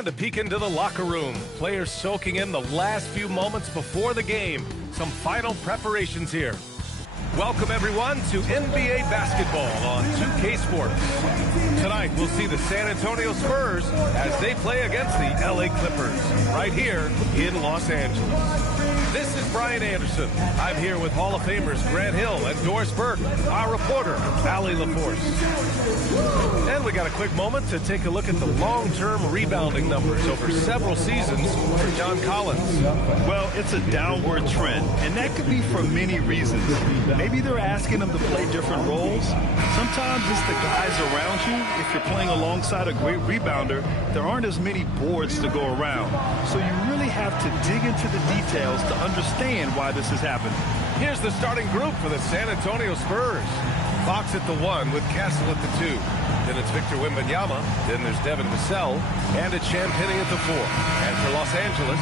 And a peek into the locker room. Players soaking in the last few moments before the game. Some final preparations here. Welcome, everyone, to NBA basketball on 2K Sports. Tonight, we'll see the San Antonio Spurs as they play against the LA Clippers right here in Los Angeles. This is Brian Anderson. I'm here with Hall of Famers Grant Hill and Doris Burke, our reporter, Allie LaForce. And we got a quick moment to take a look at the long-term rebounding numbers over several seasons for John Collins. Well, it's a downward trend, and that could be for many reasons. Maybe they're asking them to play different roles. Sometimes it's the guys around you. If you're playing alongside a great rebounder, there aren't as many boards to go around. So you really have to dig into the details to understand why this is happening. Here's the starting group for the San Antonio Spurs. Fox at the 1 with Castle at the 2. Then it's Victor Wembanyama. Then there's Devin Vassell. And it's Champagnie at the 4. And for Los Angeles,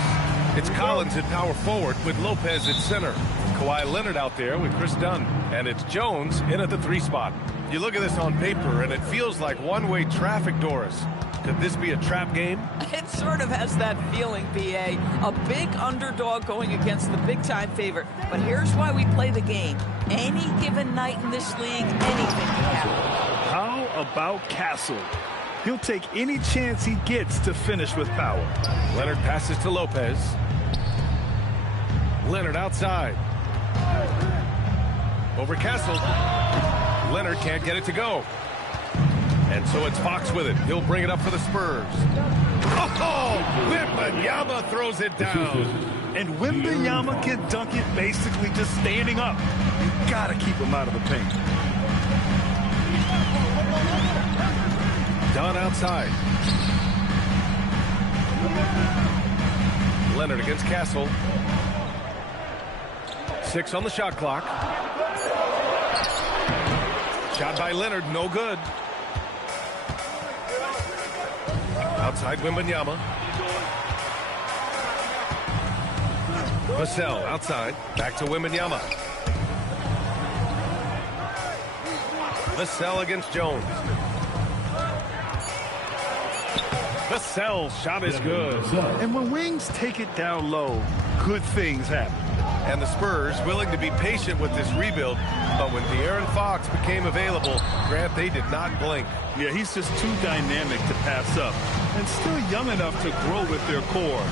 it's Collins at power forward with Lopez at center. Kawhi Leonard out there with Chris Dunn. And it's Jones in at the 3 spot. You look at this on paper, and it feels like one-way traffic, Doris. Could this be a trap game? It sort of has that feeling, B.A. A big underdog going against the big-time favorite. But here's why we play the game. Any given night in this league, anything can happen. How about Castle? He'll take any chance he gets to finish with power. Leonard passes to Lopez. Leonard outside. Over Castle. Leonard can't get it to go. And so it's Fox with it. He'll bring it up for the Spurs. Oh! Wembanyama throws it down. And Wembanyama can dunk it basically just standing up. You gotta keep him out of the paint. Dunn outside. Leonard against Castle. 6 on the shot clock. Shot by Leonard, no good. Outside Wembanyama. Vassell outside. Back to Wembanyama. Vassell against Jones. Vassell's shot is good. And when wings take it down low, good things happen. And the Spurs willing to be patient with this rebuild, but when De'Aaron Fox became available, Grant, they did not blink. Yeah, he's just too dynamic to pass up, and still young enough to grow with their core.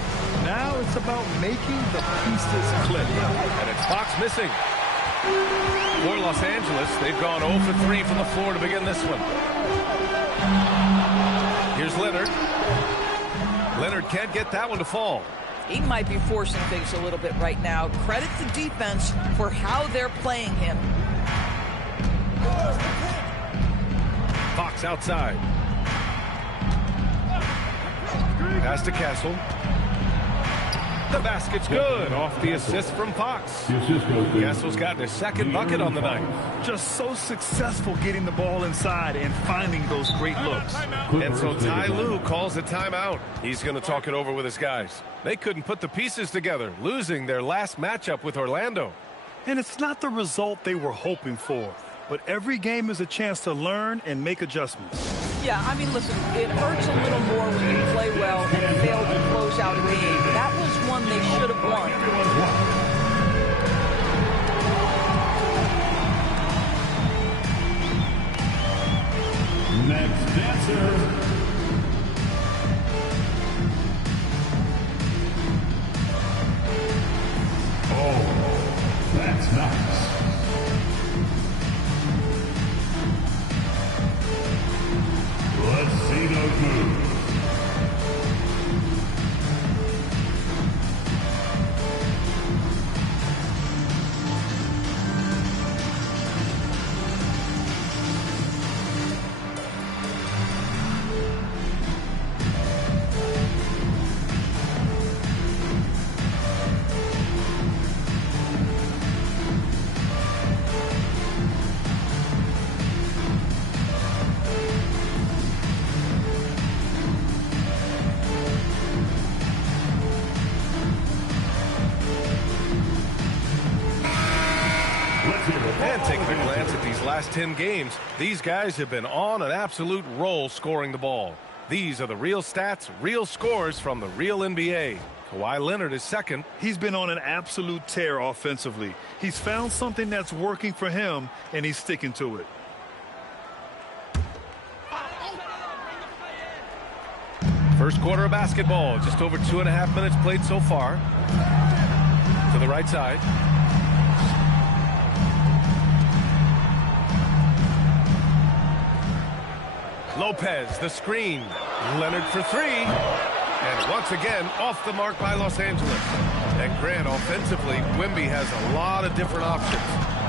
Now it's about making the pieces click. And it's Fox missing. For Los Angeles, they've gone 0 for 3 from the floor to begin this one. Here's Leonard. Leonard can't get that one to fall. He might be forcing things a little bit right now. Credit the defense for how they're playing him. Fox outside. Pass to Castle. The basket's good off the assist from Fox. Castle's gotten his second bucket on the night. Just so successful getting the ball inside and finding those great looks. And so Ty Lue calls a timeout. He's going to talk it over with his guys. They couldn't put the pieces together, losing their last matchup with Orlando. And it's not the result they were hoping for. But every game is a chance to learn and make adjustments. Yeah, I mean, listen, it hurts a little more when you play well and fail to close out a game. That was one they should have won. Next dancer. Oh, that's nice. Let's see those moves. And taking a glance at these last 10 games, these guys have been on an absolute roll scoring the ball. These are the real stats, real scores from the real NBA. Kawhi Leonard is second. He's been on an absolute tear offensively. He's found something that's working for him, and he's sticking to it. First quarter of basketball, just over 2.5 minutes played so far. To the right side. Lopez, the screen. Leonard for three. And once again, off the mark by Los Angeles. And Grant, offensively, Wemby has a lot of different options.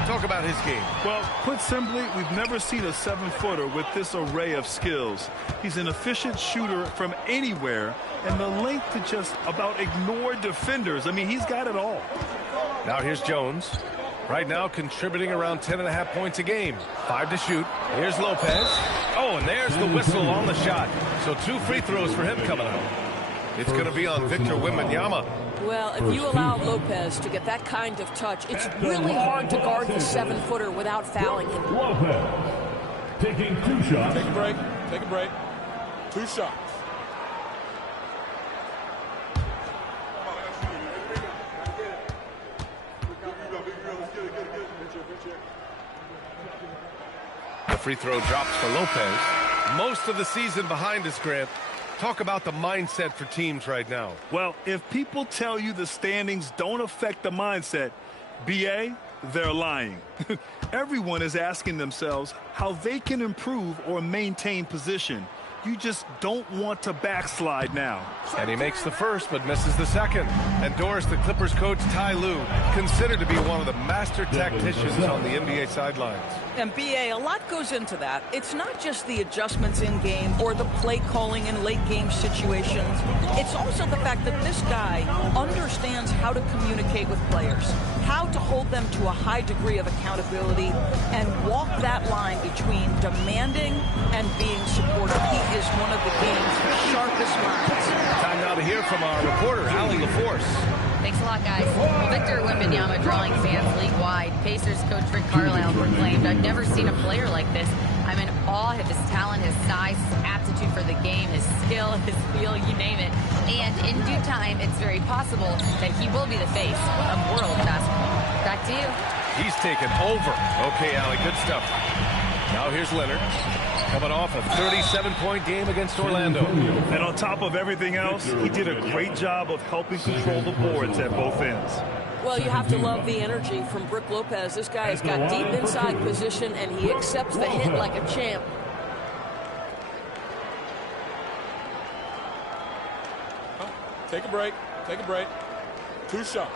Talk about his game. Well, put simply, we've never seen a 7-footer with this array of skills. He's an efficient shooter from anywhere, and the length to just about ignore defenders. I mean, he's got it all. Now here's Jones. Right now contributing around 10.5 points a game. 5 to shoot. Here's Lopez. Oh, and there's the whistle on the shot. So 2 free throws for him coming up. It's going to be on Victor Wembanyama. Well, if you allow Lopez to get that kind of touch, it's really hard to guard the 7-footer without fouling him. Lopez taking 2 shots. Take a break. Take a break. 2 shots. The free throw drops for Lopez. Most of the season behind us, Grant. Talk about the mindset for teams right now. Well, if people tell you the standings don't affect the mindset, BA, they're lying. Everyone is asking themselves how they can improve or maintain position. You just don't want to backslide now. And he makes the first but misses the second. And Doris, the Clippers coach Ty Lue, considered to be one of the master tacticians on the NBA sidelines. And BA, a lot goes into that. It's not just the adjustments in game or the play calling in late game situations. It's also the fact that this guy understands how to communicate with players, how to hold them to a high degree of accountability, and walk that line between demanding and being supportive. He is one of the game's sharpest minds. Time now to hear from our reporter, Allie LaForce. Thanks a lot, guys. Well, Victor Wembanyama drawing fans league-wide. Pacers coach Rick Carlisle proclaimed, "I've never seen a player like this. I'm in awe of his talent, his size, his aptitude for the game, his skill, his feel, you name it. And in due time, it's very possible that he will be the face of world basketball." Back to you. He's taken over. Okay, Allie, good stuff. Now here's Leonard. Coming off a 37-point game against Orlando. And on top of everything else, he did a great job of helping control the boards at both ends. Well, you have to love the energy from Brook Lopez. This guy has got deep inside position, and he accepts the hit like a champ. Take a break. Take a break. 2 shots.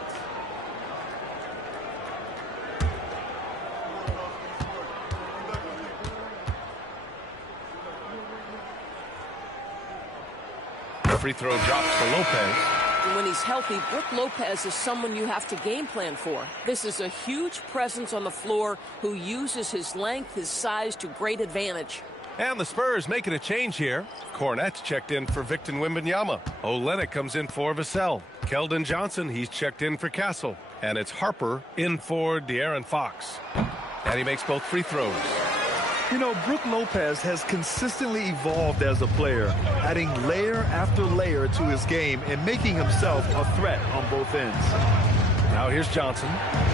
Free throw drops for Lopez. And when he's healthy, Brook Lopez is someone you have to game plan for. This is a huge presence on the floor who uses his length, his size to great advantage. And the Spurs making a change here. Cornette's checked in for Victor Wembanyama. Olynyk comes in for Vassell. Keldon Johnson, he's checked in for Castle. And it's Harper in for De'Aaron Fox. And he makes both free throws. You know, Brook Lopez has consistently evolved as a player, adding layer after layer to his game and making himself a threat on both ends. Now here's Johnson.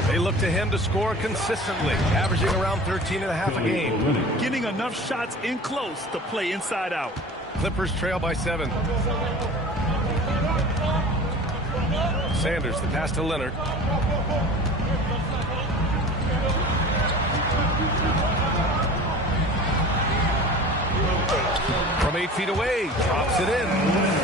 They look to him to score consistently, averaging around 13.5 a game. Getting enough shots in close to play inside out. Clippers trail by 7. Sanders, the pass to Leonard. From 8 feet away, drops it in.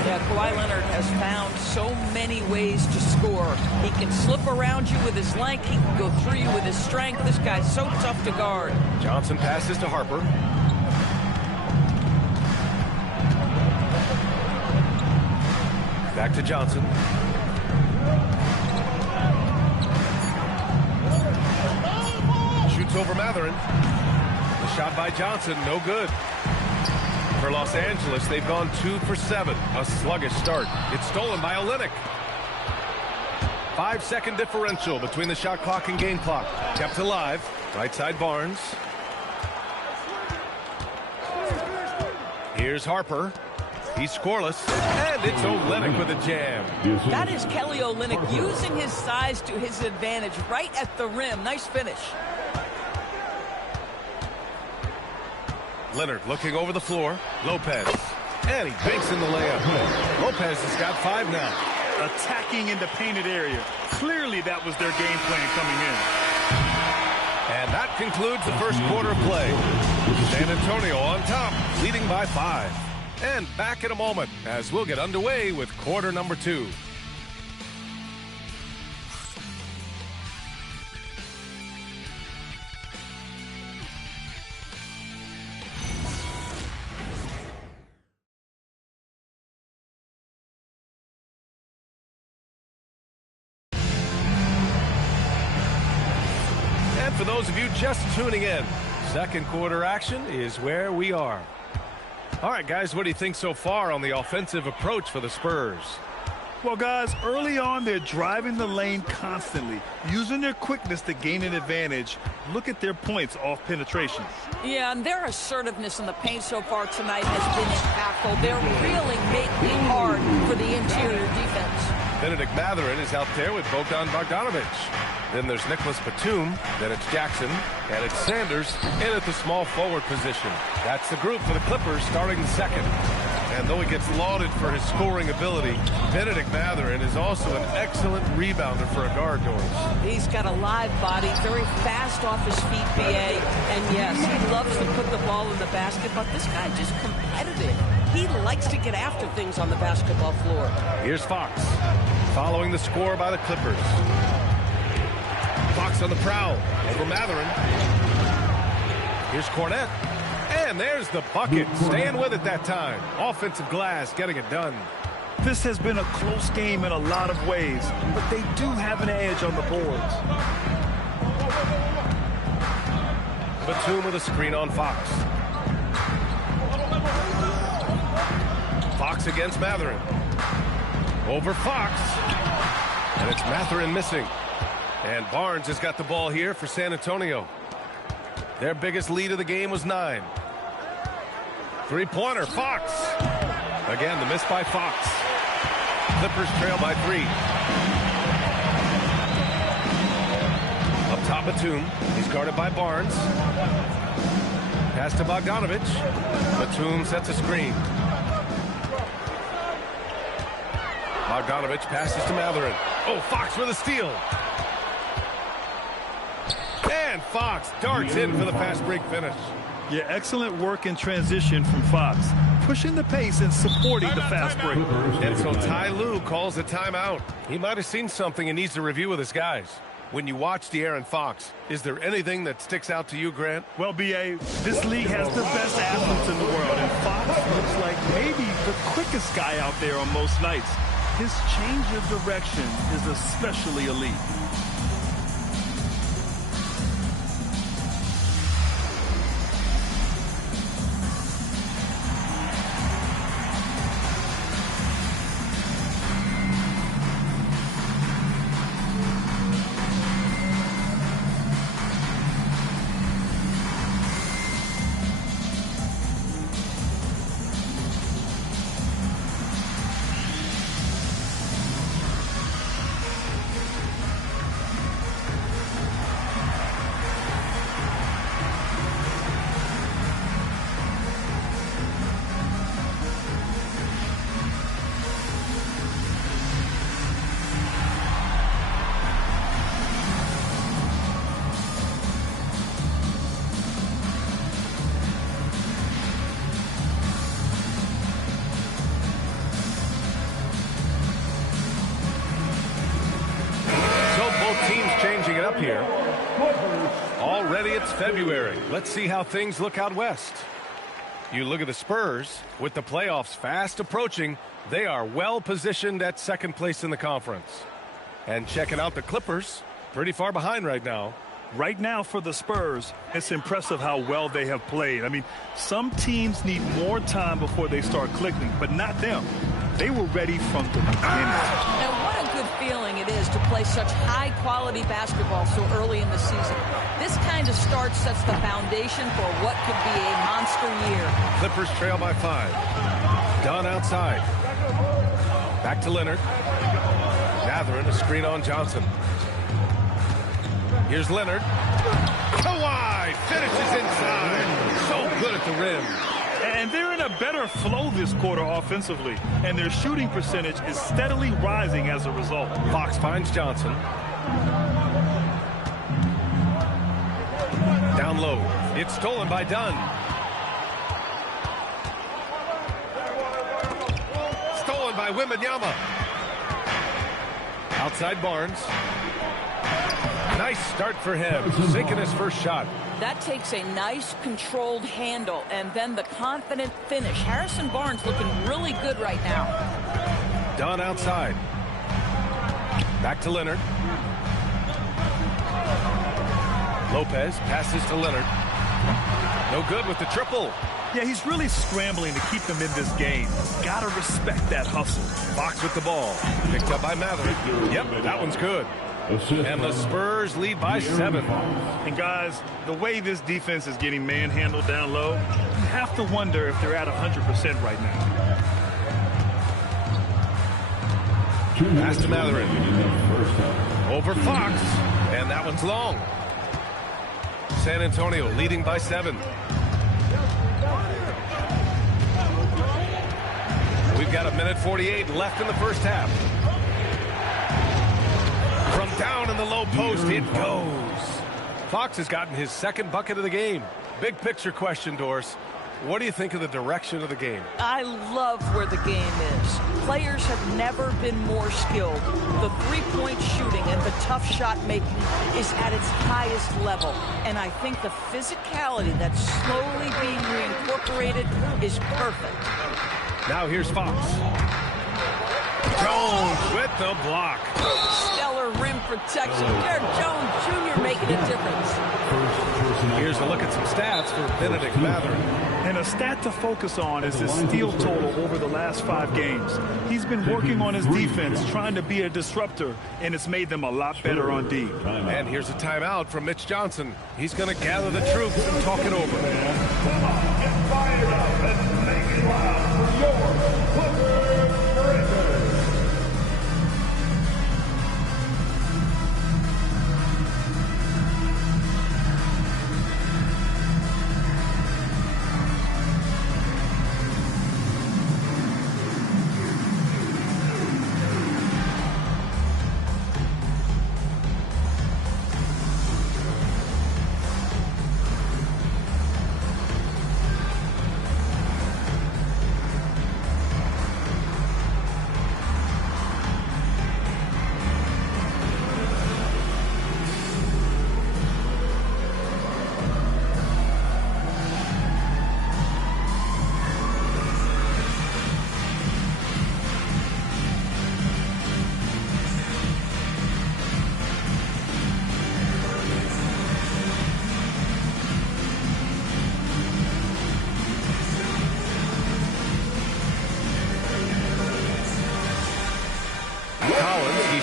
Yeah, Kawhi Leonard has found so many ways to score. He can slip around you with his length. He can go through you with his strength. This guy's so tough to guard. Johnson passes to Harper. Back to Johnson. Shoots over Matherin. The shot by Johnson, no good. For Los Angeles, they've gone 2 for 7. A sluggish start. It's stolen by Olynyk. 5-second differential between the shot clock and game clock. Kept alive. Right side Barnes. Here's Harper. He's scoreless, and it's Olynyk with a jam. That is Kelly Olynyk using his size to his advantage right at the rim. Nice finish. Leonard looking over the floor. Lopez. And he banks in the layup. Lopez has got 5 now. Attacking in the painted area. Clearly that was their game plan coming in. And that concludes the first quarter of play. San Antonio on top, leading by 5. And back in a moment as we'll get underway with quarter number 2. For those of you just tuning in, second quarter action is where we are. All right, guys, what do you think so far on the offensive approach for the Spurs? Well, guys, early on, they're driving the lane constantly, using their quickness to gain an advantage. Look at their points off penetration. Yeah, and their assertiveness in the paint so far tonight has been impactful. They're really making it hard for the interior defense. Benedict Mathurin is out there with Bogdan Bogdanovic. Then there's Nicholas Batum, then it's Jackson, and it's Sanders in at the small forward position. That's the group for the Clippers starting the second. And though he gets lauded for his scoring ability, Benedict Mathurin is also an excellent rebounder for a guard, Doris. He's got a live body, very fast off his feet, BA. And yes, he loves to put the ball in the basket, but this guy just competitive. He likes to get after things on the basketball floor. Here's Fox, following the score by the Clippers. Fox on the prowl over Mathurin. Here's Cornette. And there's the bucket. Staying with it that time. Offensive glass getting it done. This has been a close game in a lot of ways, but they do have an edge on the boards. Batum with a screen on Fox. Fox against Mathurin. Over Fox. And it's Mathurin missing. And Barnes has got the ball here for San Antonio. Their biggest lead of the game was 9. Three-pointer, Fox. Again, the miss by Fox. Clippers trail by 3. Up top, Batum. He's guarded by Barnes. Pass to Bogdanovic. Batum sets a screen. Bogdanovic passes to Mathurin. Oh, Fox with a steal. And Fox darts in for the fast break finish. Yeah, excellent work in transition from Fox, pushing the pace and supporting the fast break. And so Ty Lue calls a timeout. He might have seen something and needs to review with his guys. When you watch De'Aaron Fox, is there anything that sticks out to you, Grant? Well, B.A., this league has the best athletes in the world, and Fox looks like maybe the quickest guy out there on most nights. His change of direction is especially elite. Changing it up here. Already it's February. Let's see how things look out west. You look at the Spurs, with the playoffs fast approaching, they are well positioned at second place in the conference. And checking out the Clippers, pretty far behind right now. Right now for the Spurs, it's impressive how well they have played. I mean, some teams need more time before they start clicking, but not them. They were ready from the beginning. And what a good feeling it is to play such high-quality basketball so early in the season. This kind of start sets the foundation for what could be a monster year. Clippers trail by 5. Dunn outside. Back to Leonard. Gathering a screen on Johnson. Here's Leonard. Kawhi finishes inside. So good at the rim. And they're in a better flow this quarter offensively, and their shooting percentage is steadily rising as a result. Fox finds Johnson. Down low. It's stolen by Dunn. Stolen by Wembanyama. Outside Barnes. Nice start for him. Sinking his first shot. That takes a nice controlled handle and then the confident finish. Harrison Barnes looking really good right now. Dunn outside. Back to Leonard. Lopez passes to Leonard. No good with the triple. Yeah, he's really scrambling to keep them in this game. Gotta respect that hustle. Fox with the ball. Picked up by Mather. Yep, that one's good. And the Spurs lead by 7. And guys, the way this defense is getting manhandled down low, you have to wonder if they're at 100% right now. Pass to Matherin. Over Fox. And that one's long. San Antonio leading by 7. We've got 1:48 left in the first half. From down in the low post, it goes. Fox has gotten his second bucket of the game. Big picture question, Doris. What do you think of the direction of the game? I love where the game is. Players have never been more skilled. The three-point shooting and the tough shot making is at its highest level. And I think the physicality that's slowly being reincorporated is perfect. Now here's Fox. Jones with the block. Stellar rim protection. Derek Jones Jr. making a difference. Here's a look at some stats for Benedict Mather. And a stat to focus on is his steal total over the last 5 games. He's been working on his defense, trying to be a disruptor, and it's made them a lot better on D. And here's a timeout from Mitch Johnson. He's going to gather the troops and talk it over. Come on, get fired up and make it loud for your Clippers Breakers.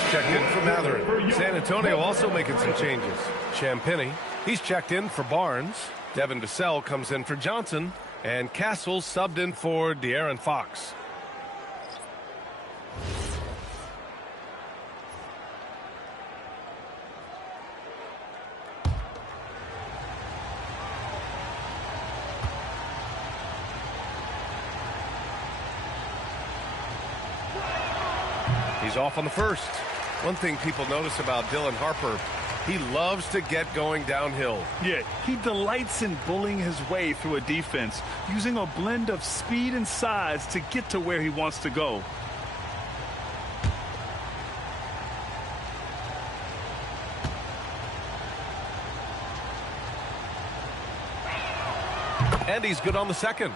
Checked in for Matherin. San Antonio also making some changes. Champagny, he's checked in for Barnes. Devin Vassell comes in for Johnson. And Castle subbed in for De'Aaron Fox. He's off on the first. One thing people notice about Dylan Harper, he loves to get going downhill. Yeah, he delights in bullying his way through a defense, using a blend of speed and size to get to where he wants to go. And he's good on the second.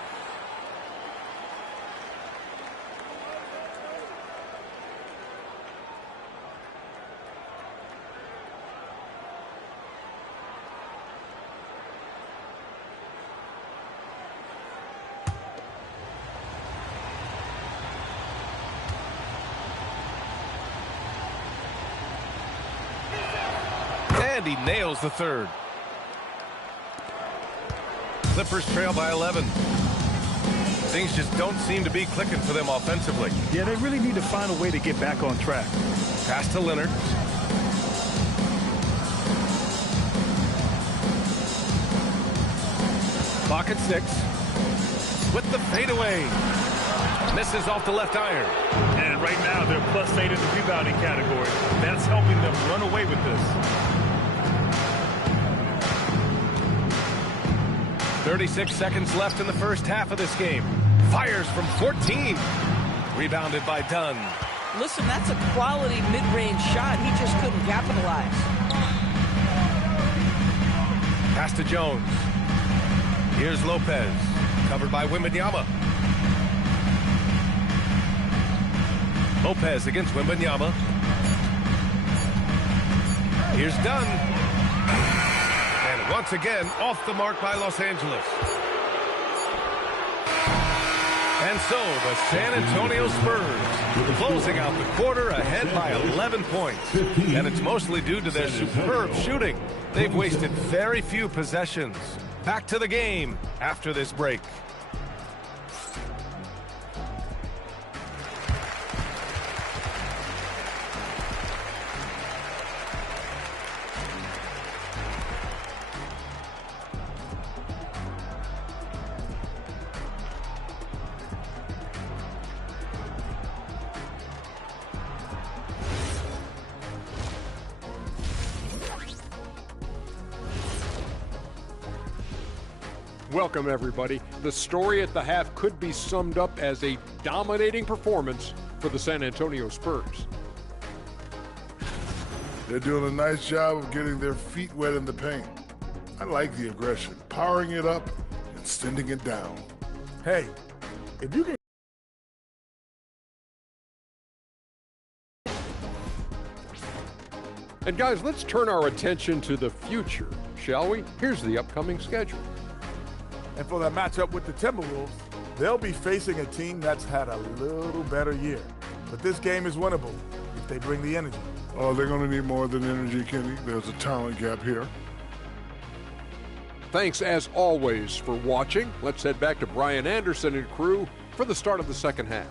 And he nails the third. Clippers trail by 11. Things just don't seem to be clicking for them offensively. Yeah, they really need to find a way to get back on track. Pass to Leonard. Clock at 6. With the fadeaway. Misses off the left iron. And right now, they're +8 in the rebounding category. That's helping them run away with this. 36 seconds left in the first half of this game. Fires from 14. Rebounded by Dunn. Listen, that's a quality mid-range shot. He just couldn't capitalize. Pass to Jones. Here's Lopez. Covered by Wembanyama. Lopez against Wembanyama. Here's Dunn. And once again, off the mark by Los Angeles. And so, the San Antonio Spurs closing out the quarter ahead by 11 points. And it's mostly due to their superb shooting. They've wasted very few possessions. Back to the game after this break. Welcome, everybody. The story at the half could be summed up as a dominating performance for the San Antonio Spurs. They're doing a nice job of getting their feet wet in the paint. I like the aggression, powering it up and sending it down. Hey, if you can... And guys, let's turn our attention to the future, shall we? Here's the upcoming schedule. And for that matchup with the Timberwolves, they'll be facing a team that's had a little better year. But this game is winnable if they bring the energy. Oh, they're going to need more than energy, Kenny. There's a talent gap here. Thanks, as always, for watching. Let's head back to Brian Anderson and crew for the start of the second half.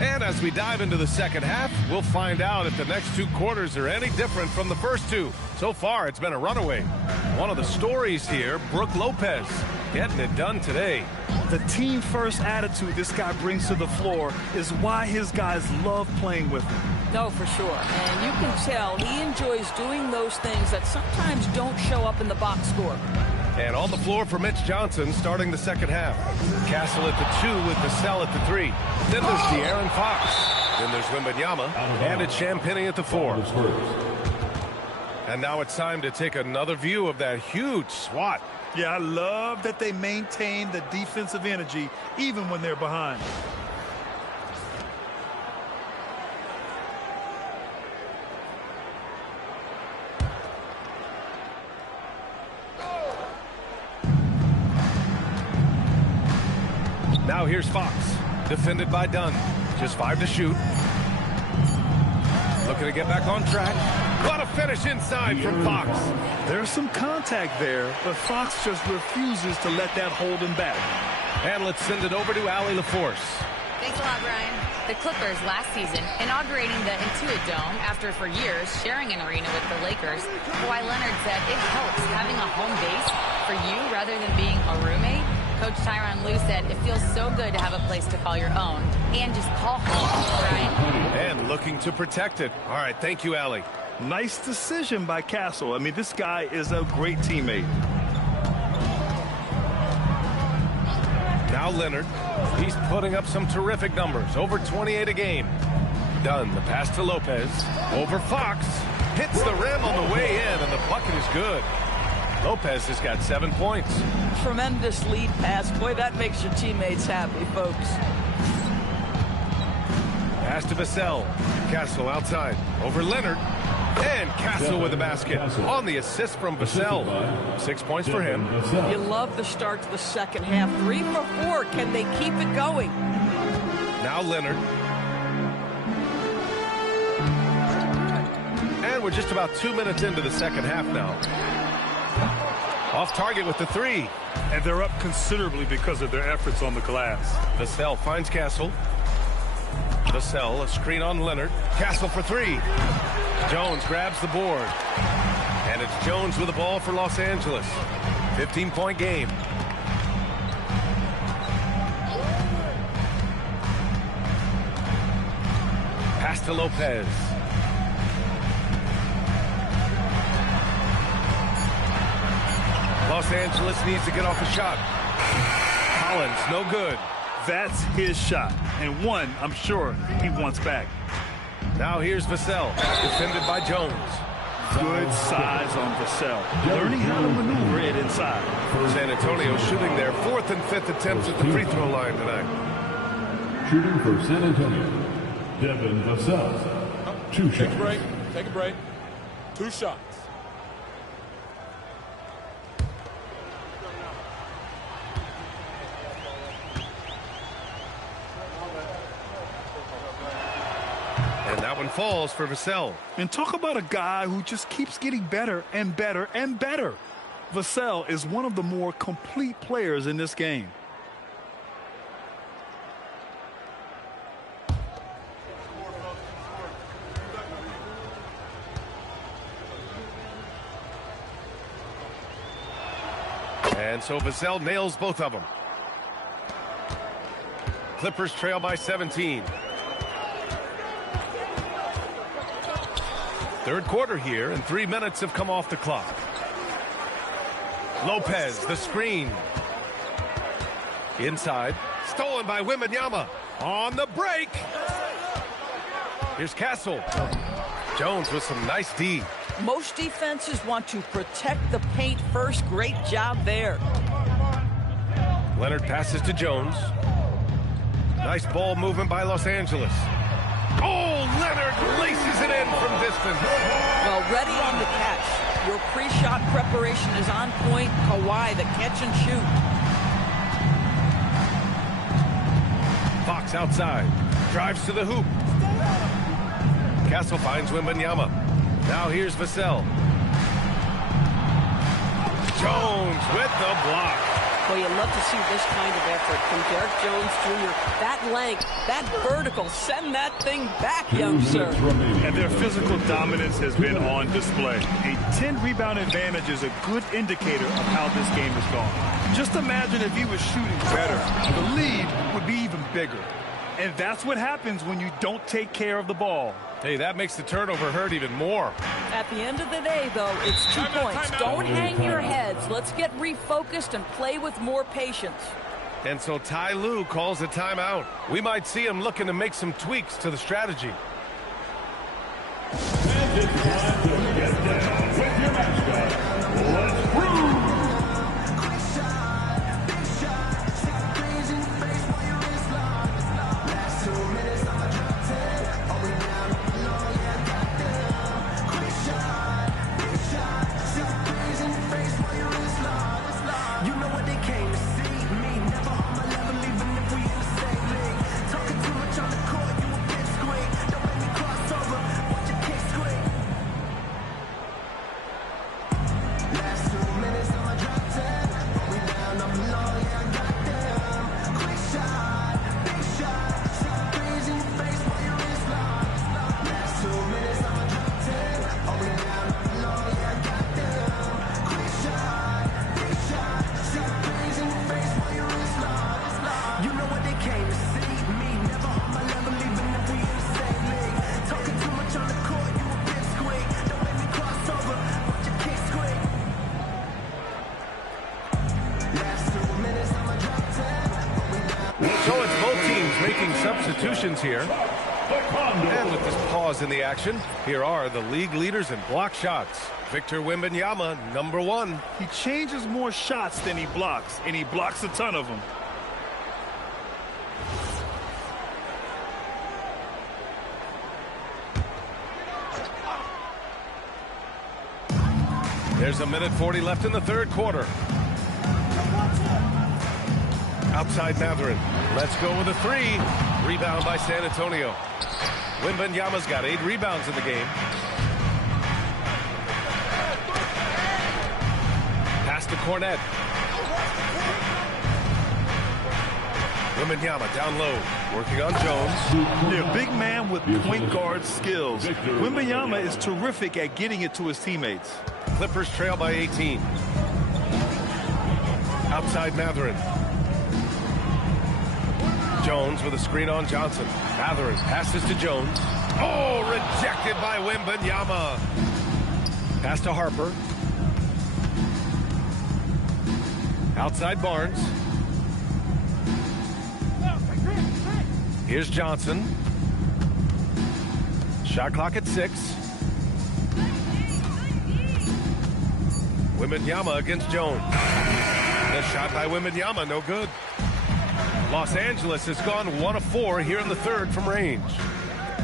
And as we dive into the second half, we'll find out if the next two quarters are any different from the first two. So far, it's been a runaway. One of the stories here, Brook Lopez, getting it done today. The team-first attitude this guy brings to the floor is why his guys love playing with him. No, for sure. And you can tell he enjoys doing those things that sometimes don't show up in the box score. And on the floor for Mitch Johnson starting the second half. Castle at the 2 with Vassell at the 3. Then there's De'Aaron Fox. Then there's Wembanyama. And it's Champagnie at the 4. And now it's time to take another view of that huge swat. Yeah, I love that they maintain the defensive energy even when they're behind. Now here's Fox, defended by Dunn. Just 5 to shoot. Looking to get back on track. What a finish inside from Fox. There's some contact there, but Fox just refuses to let that hold him back. And let's send it over to Allie LaForce. Thanks a lot, Brian. The Clippers last season inaugurating the Intuit Dome after for years sharing an arena with the Lakers. Kawhi Leonard said it helps having a home base for you rather than being a roommate. Coach Tyronn Lue said it feels so good to have a place to call your own and just call home, Brian. And looking to protect it. All right, thank you, Allie. Nice decision by Castle. I mean, this guy is a great teammate. Now Leonard. He's putting up some terrific numbers. Over 28 a game. Dunn, the pass to Lopez. Over Fox. Hits the rim on the way in, and the bucket is good. Lopez has got 7 points. Tremendous lead pass. Boy, that makes your teammates happy, folks. Pass to Vassell. Castle outside. Over Leonard. And Castle with the basket. On the assist from Vassell. 6 points for him. You love the start to the second half. 3 for 4. Can they keep it going? Now Leonard. And we're just about 2 minutes into the second half now. Off target with the three. And they're up considerably because of their efforts on the glass. Vassell finds Castle. Vassell, a screen on Leonard. Castle for three. Jones grabs the board. And it's Jones with the ball for Los Angeles. 15-point game. Pass to Lopez. Los Angeles needs to get off a shot. Collins, no good. That's his shot, and one I'm sure he wants back. Now here's Vassell, defended by Jones. Good size on Vassell, learning how to maneuver it inside. San Antonio shooting their fourth and fifth attempts at the free throw line tonight. Shooting for San Antonio, Devin Vassell. 2 shots. Take a break. Take a break. 2 shots. And that one falls for Vassell. And talk about a guy who just keeps getting better and better and better. Vassell is one of the more complete players in this game. And so Vassell nails both of them. Clippers trail by 17. Third quarter here, and 3 minutes have come off the clock. Lopez, the screen. Inside. Stolen by Wembanyama. On the break. Here's Castle. Jones with some nice D. Most defenses want to protect the paint first. Great job there. Leonard passes to Jones. Nice ball movement by Los Angeles. Oh, Leonard laces it in from distance. Well, ready on the catch. Your pre-shot preparation is on point. Kawhi, the catch and shoot. Fox outside. Drives to the hoop. Castle finds Wembanyama. Now here's Vassell. Jones with the block. Well, you love to see this kind of effort from Derek Jones Jr. That length, that vertical, send that thing back, young sir. And their physical dominance has been on display. A 10-rebound advantage is a good indicator of how this game has gone. Just imagine if he was shooting better. The lead would be even bigger. And that's what happens when you don't take care of the ball. Hey, that makes the turnover hurt even more. At the end of the day, though, it's 2 points. Don't hang your heads. Let's get refocused and play with more patience. And so Ty Lue calls a timeout. We might see him looking to make some tweaks to the strategy. And it's time to get down with your mascot. Let's prove. So it's both teams making substitutions here. And with this pause in the action, here are the league leaders in block shots. Victor Wembanyama, #1. He changes more shots than he blocks, and he blocks a ton of them. There's 1:40 left in the third quarter. Outside Matherin. Let's go with a three. Rebound by San Antonio. Wembanyama's got 8 rebounds in the game. Pass to Cornet. Wembanyama down low, working on Jones. They're a big man with point guard skills. Wembanyama is terrific at getting it to his teammates. Clippers trail by 18. Outside Mathurin. Jones with a screen on Johnson. Mathurin passes to Jones. Oh, rejected by Wembanyama. Pass to Harper. Outside Barnes. Here's Johnson. Shot clock at 6. Wembanyama against Jones. The shot by Wembanyama, no good. Los Angeles has gone 1 of 4 here in the third from range.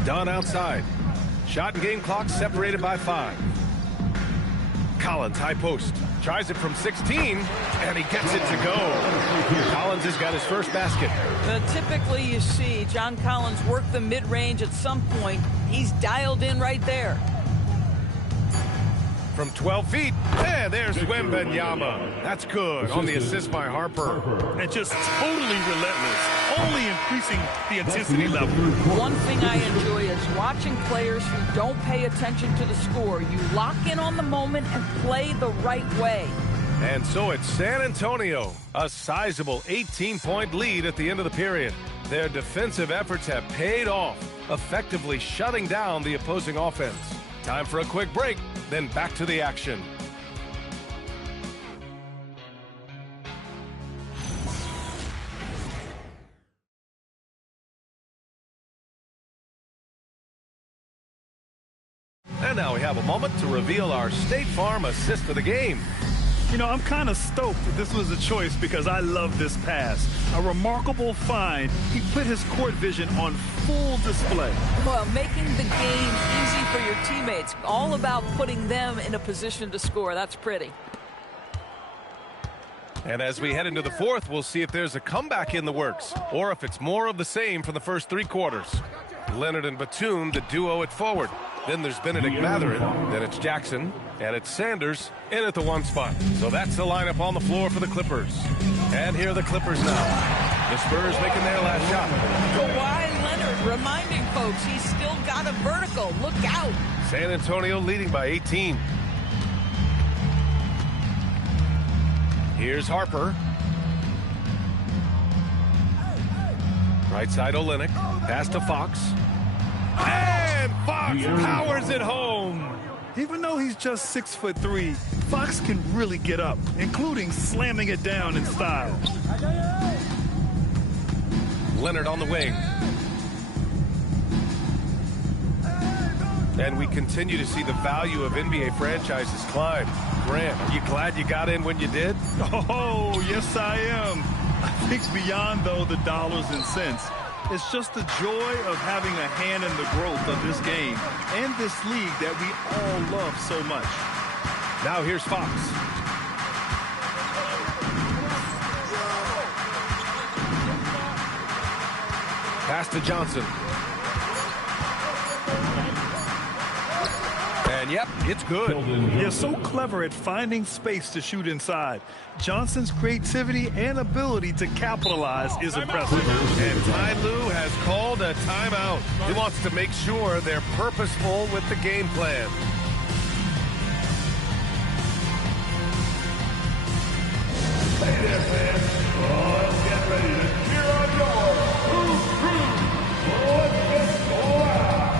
Dunn outside. Shot and game clock separated by 5. Collins, high post. Tries it from 16, and he gets it to go. Collins has got his first basket. Typically, you see John Collins work the mid-range at some point. He's dialed in right there. From 12 feet, and there's Wembanyama. That's good on the assist by Harper. And just totally relentless, only increasing the intensity level. One thing I enjoy is watching players who don't pay attention to the score. You lock in on the moment and play the right way. And so it's San Antonio, a sizable 18-point lead at the end of the period. Their defensive efforts have paid off, effectively shutting down the opposing offense. Time for a quick break, then back to the action. And now we have a moment to reveal our State Farm assist of the game. You know, I'm kind of stoked that this was a choice because I love this pass. A remarkable find. He put his court vision on full display. Well, making the game easy for your teammates. All about putting them in a position to score. That's pretty. And as we head into the fourth, we'll see if there's a comeback in the works or if it's more of the same for the first 3 quarters. Leonard and Batum, the duo at forward. Then there's Benedict Mathurin, then it's Jackson, and it's Sanders in at the 1 spot. So that's the lineup on the floor for the Clippers. And here are the Clippers now. The Spurs making their last shot. Kawhi Leonard reminding folks he's still got a vertical. Look out. San Antonio leading by 18. Here's Harper. Right side Olynyk. Pass to Fox. And Fox powers it home. Even though he's just 6'3", Fox can really get up, including slamming it down in style. Leonard on the wing. And we continue to see the value of NBA franchises climb. Grant, are you glad you got in when you did? Oh, yes, I am. I think beyond, though, the dollars and cents, it's just the joy of having a hand in the growth of this game and this league that we all love so much. Now here's Fox. Pass to Johnson. And yep, it's good. They're so clever at finding space to shoot inside. Johnson's creativity and ability to capitalize is impressive. And Ty Lue has called a timeout. He wants to make sure they're purposeful with the game plan. Hey there, fans. Let's get ready to cheer on your crew. Let's get loud.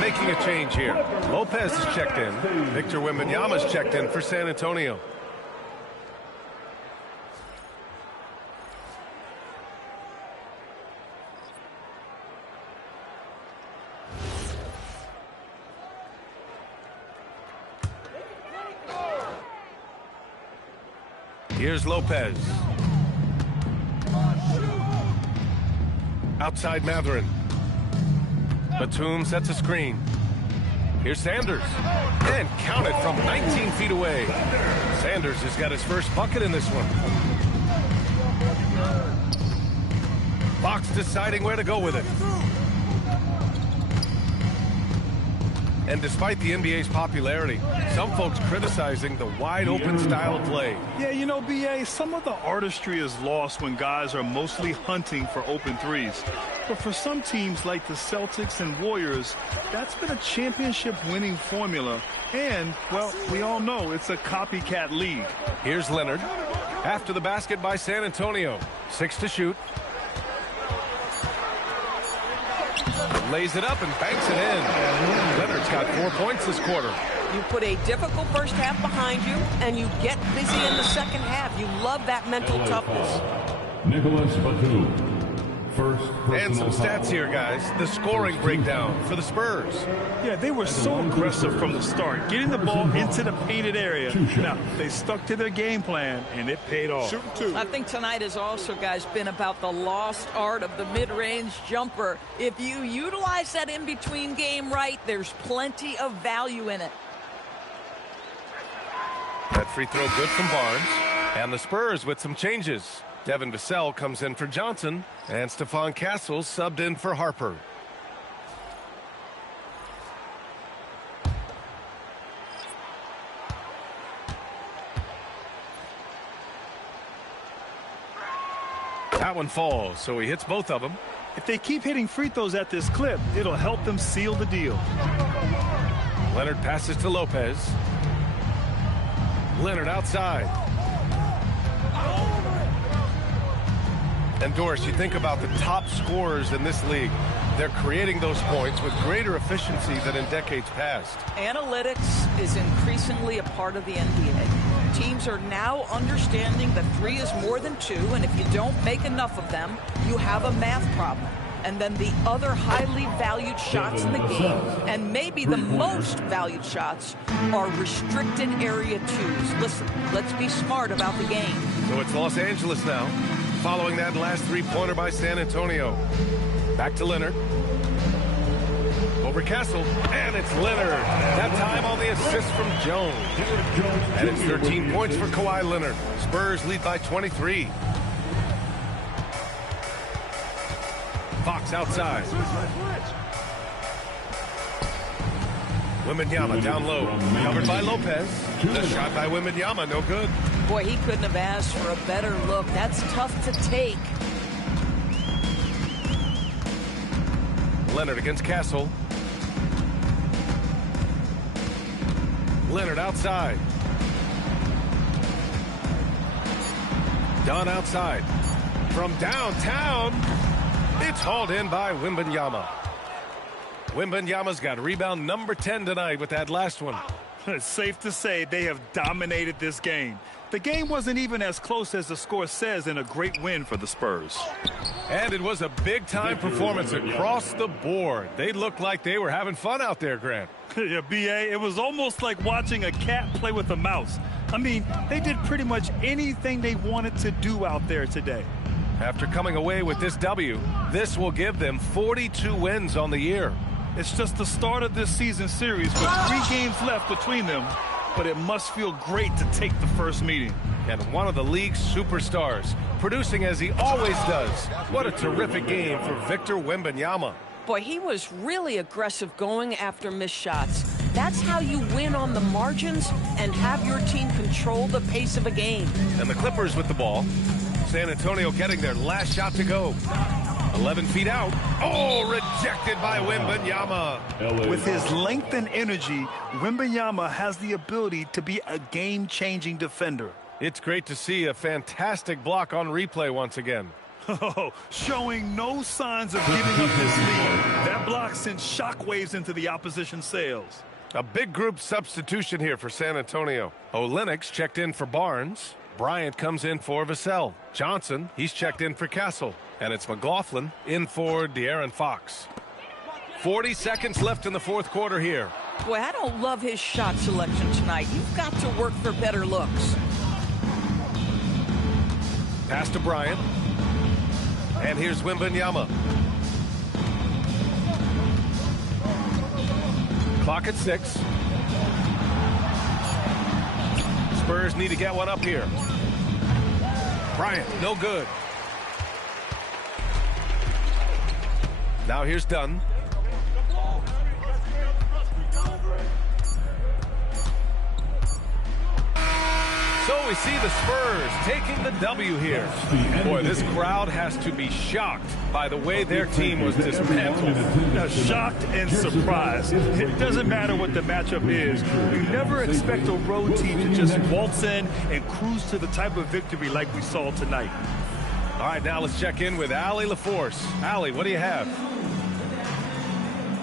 Making a change here. Lopez is checked in. Victor Wembanyama's checked in for San Antonio. Here's Lopez. Outside Matherin. Batum sets a screen. Here's Sanders. And counted from 19 feet away. Sanders has got his first bucket in this one. Fox deciding where to go with it. And despite the NBA's popularity, some folks criticizing the wide-open style of play. Yeah, you know, B.A., some of the artistry is lost when guys are mostly hunting for open threes. But for some teams like the Celtics and Warriors, that's been a championship-winning formula. And, well, we all know it's a copycat league. Here's Leonard. After the basket by San Antonio. 6 to shoot. Lays it up and banks it in. Leonard's got 4 points this quarter. You put a difficult first half behind you, and you get busy in the second half. You love that mental toughness. Nicholas Batum. First and some stats here, guys. The scoring breakdown for the Spurs. Yeah, they were so aggressive from the start, getting the ball into the painted area. Now, they stuck to their game plan, and it paid off. Shooting two. I think tonight has also, guys, been about the lost art of the mid-range jumper. If you utilize that in-between game right, there's plenty of value in it. That free throw good from Barnes. And the Spurs with some changes. Devin Vassell comes in for Johnson, and Stephon Castle subbed in for Harper. That one falls, so he hits both of them. If they keep hitting free throws at this clip, it'll help them seal the deal. Leonard passes to Lopez. Leonard outside. And Doris, you think about the top scorers in this league. They're creating those points with greater efficiency than in decades past. Analytics is increasingly a part of the NBA. Teams are now understanding that 3 is more than 2, and if you don't make enough of them, you have a math problem. And then the other highly valued shots in the game, and maybe the most valued shots, are restricted area 2s. Listen, let's be smart about the game. So it's Los Angeles now, following that last three-pointer by San Antonio. Back to Leonard. Over Castle, and it's Leonard. That time on the assist from Jones. And it's 13 points for Kawhi Leonard. Spurs lead by 23. Fox outside. Wembanyama down low. Covered by Lopez. The shot by Wembanyama, no good. Boy, he couldn't have asked for a better look. That's tough to take. Leonard against Castle. Leonard outside. Dunn outside. From downtown, it's hauled in by Wembanyama. Wembanyama's got rebound number 10 tonight with that last one. It's safe to say they have dominated this game. The game wasn't even as close as the score says in a great win for the Spurs. And it was a big-time performance across the board. They looked like they were having fun out there, Grant. Yeah, B.A., it was almost like watching a cat play with a mouse. I mean, they did pretty much anything they wanted to do out there today. After coming away with this W, this will give them 42 wins on the year. It's just the start of this season series with 3 games left between them, but it must feel great to take the first meeting. And one of the league's superstars, producing as he always does. What a terrific game for Victor Wembanyama. Boy, he was really aggressive going after missed shots. That's how you win on the margins and have your team control the pace of a game. And the Clippers with the ball. San Antonio getting their last shot to go. 11 feet out. Oh, rejected by Wembanyama. With his length and energy, Wembanyama has the ability to be a game-changing defender. It's great to see a fantastic block on replay once again. Oh, showing no signs of giving up this lead. That block sent shockwaves into the opposition sails. A big group substitution here for San Antonio. Olenek's checked in for Barnes. Bryant comes in for Vassell. Johnson, he's checked in for Kessel. And it's McLaughlin in for De'Aaron Fox. 40 seconds left in the fourth quarter here. Boy, I don't love his shot selection tonight. You've got to work for better looks. Pass to Bryant. And here's Wembanyama. Clock at 6. Spurs need to get one up here. Bryant, no good. Now here's Dunn. So we see the Spurs taking the W here. Boy, this crowd has to be shocked by the way their team was dismantled. Now, shocked and surprised. It doesn't matter what the matchup is. You never expect a road team to just waltz in and cruise to the type of victory like we saw tonight. All right, now let's check in with Allie LaForce. Allie, what do you have?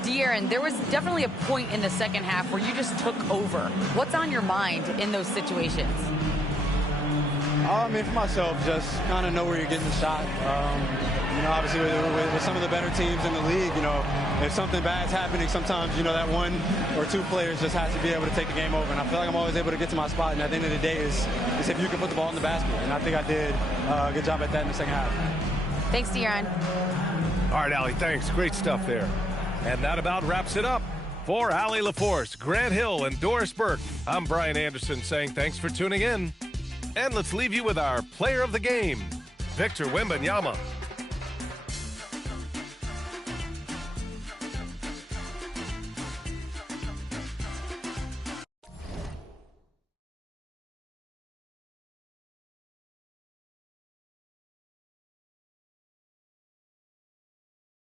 De'Aaron, there was definitely a point in the second half where you just took over. What's on your mind in those situations? I mean, for myself, just kind of know where you're getting the shot. You know, obviously with some of the better teams in the league, you know, if something bad's happening, sometimes, you know, that one or two players just has to be able to take the game over. And I feel like I'm always able to get to my spot. And at the end of the day is if you can put the ball in the basket. And I think I did a good job at that in the second half. Thanks, De'Aaron. All right, Allie, thanks. Great stuff there. And that about wraps it up. For Allie LaForce, Grant Hill, and Doris Burke, I'm Brian Anderson saying thanks for tuning in. And let's leave you with our player of the game, Victor Wembanyama.